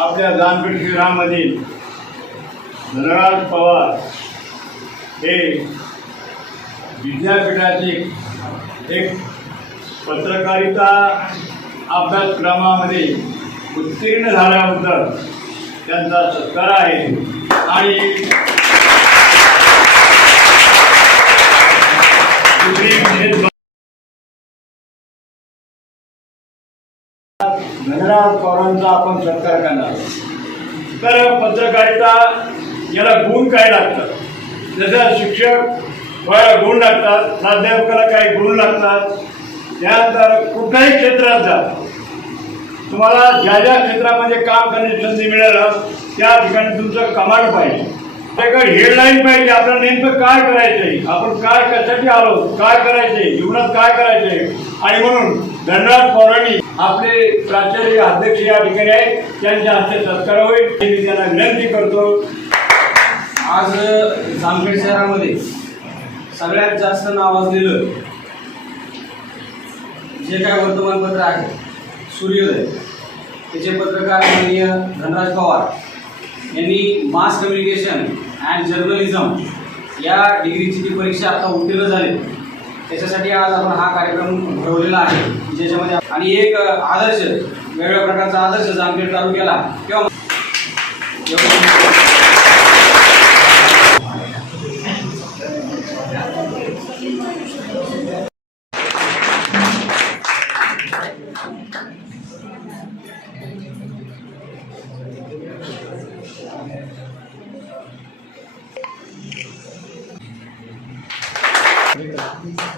आपल्या जामखेड शहरामधील धनराज पवार हे विद्यापीठाचे एक पत्रकारिता अभ्यासक्रमामध्ये उत्तीर्ण झाल्याबद्दल त्यांचा सत्कार आहे। आणि धनराज पवारांचा आपण सत्कार करणार। तर पत्रकारिता याला गुण काय लागतात, जसं शिक्षक व्हायला गुण लागतात, प्राध्यापकाला काही गुण लागतात, त्यानंतर कुठल्याही क्षेत्रात जा, तुम्हाला ज्या ज्या क्षेत्रामध्ये काम करण्याची संधी मिळालं त्या ठिकाणी तुमचं कमांड पाहिजे, आपल्याकडे हेडलाईन पाहिजे, आपल्याला नेमकं काय करायचंय, आपण काय कशासाठी आलो, काय करायचंय, जीवनात काय करायचंय। आणि म्हणून धनराज पवारांनी आपले प्राचार्य अध्यक्ष या ठिकाणी आहेत, त्यांच्या हस्ते सत्कार होईल मी त्यांना विनंती करतो। आज जामखेड शहरामध्ये सगळ्यात जास्त नावाजलेलं जे काय वर्तमानपत्र आहे सूर्योदय, त्याचे पत्रकार माननीय धनराज पवार यांनी मास कम्युनिकेशन अँड जर्नलिझम या डिग्रीची जी परीक्षा आता उत्तीर्ण झाली, त्याच्यासाठी आज आपण हा कार्यक्रम ठेवलेला आहे, ज्याच्यामध्ये आणि एक आदर्श वेगळ्या प्रकारचा आदर्श जामखेड तालुक्याला किंवा Thank you.